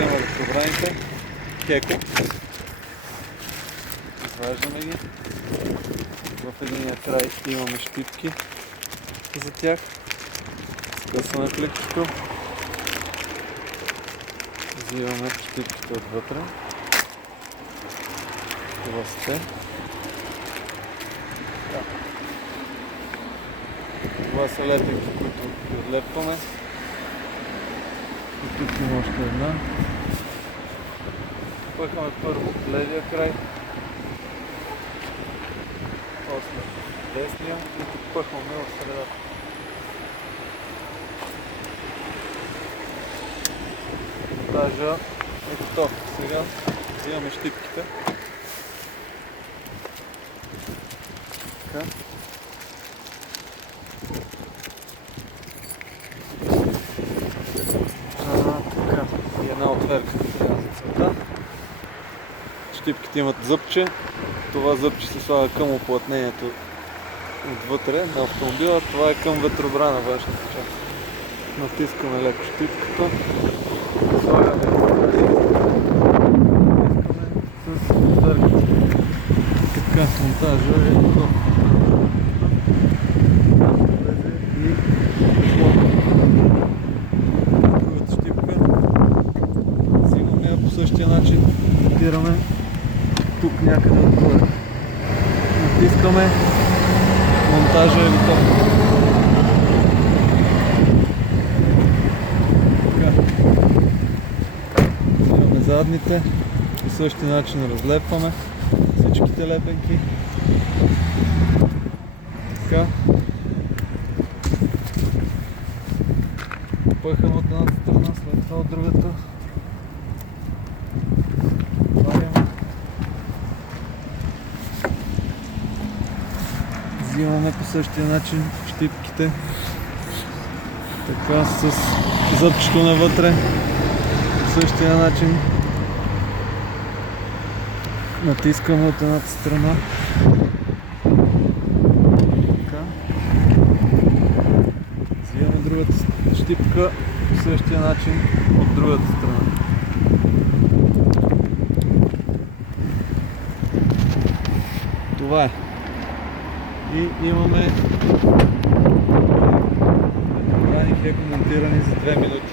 взимаме събраните кека. Изваждаме ги. В единия край имаме щипки за тях. Скъсваме пликчето. Взимаме щипките отвътре. Това са те. Това са лепенки, които отлепваме. И тук има още една. Пъхаме първо левия край, после десния и тук пъхваме в средата. Монтажа е готов. Сега взимаме щипките. Така. Така. И една отверка трябва за целта. Щипките имат зъбче. Това зъбче се слага към уплътнението отвътре на автомобила. Това е към ветробрана, външната част. Натискаме леко щипката. Слагаме с отверката. Така, монтажа е готов. Другата щипка. Взимаме я по същия начин. Монтираме тук някъде отгоре. Натискаме. Монтажа е готов. Взимаме задните. По същия начин разлепваме всичките лепенки. Така. Пъхаме от едната страна, след това от другата. Взимаме по същия начин щипките. Така с зъбчето навътре. По същия начин. Натискаме от едната страна. Така. Взимаме другата щипка по същия начин от другата страна. Това е. И имаме ветробрани хеко монтирани за 2 минути.